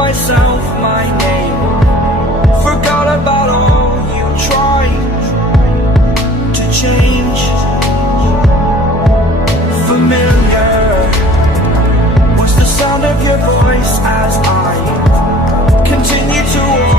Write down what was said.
myself my name. Forgot about all you tried to change. Familiar was the sound of your voice as I continue to walk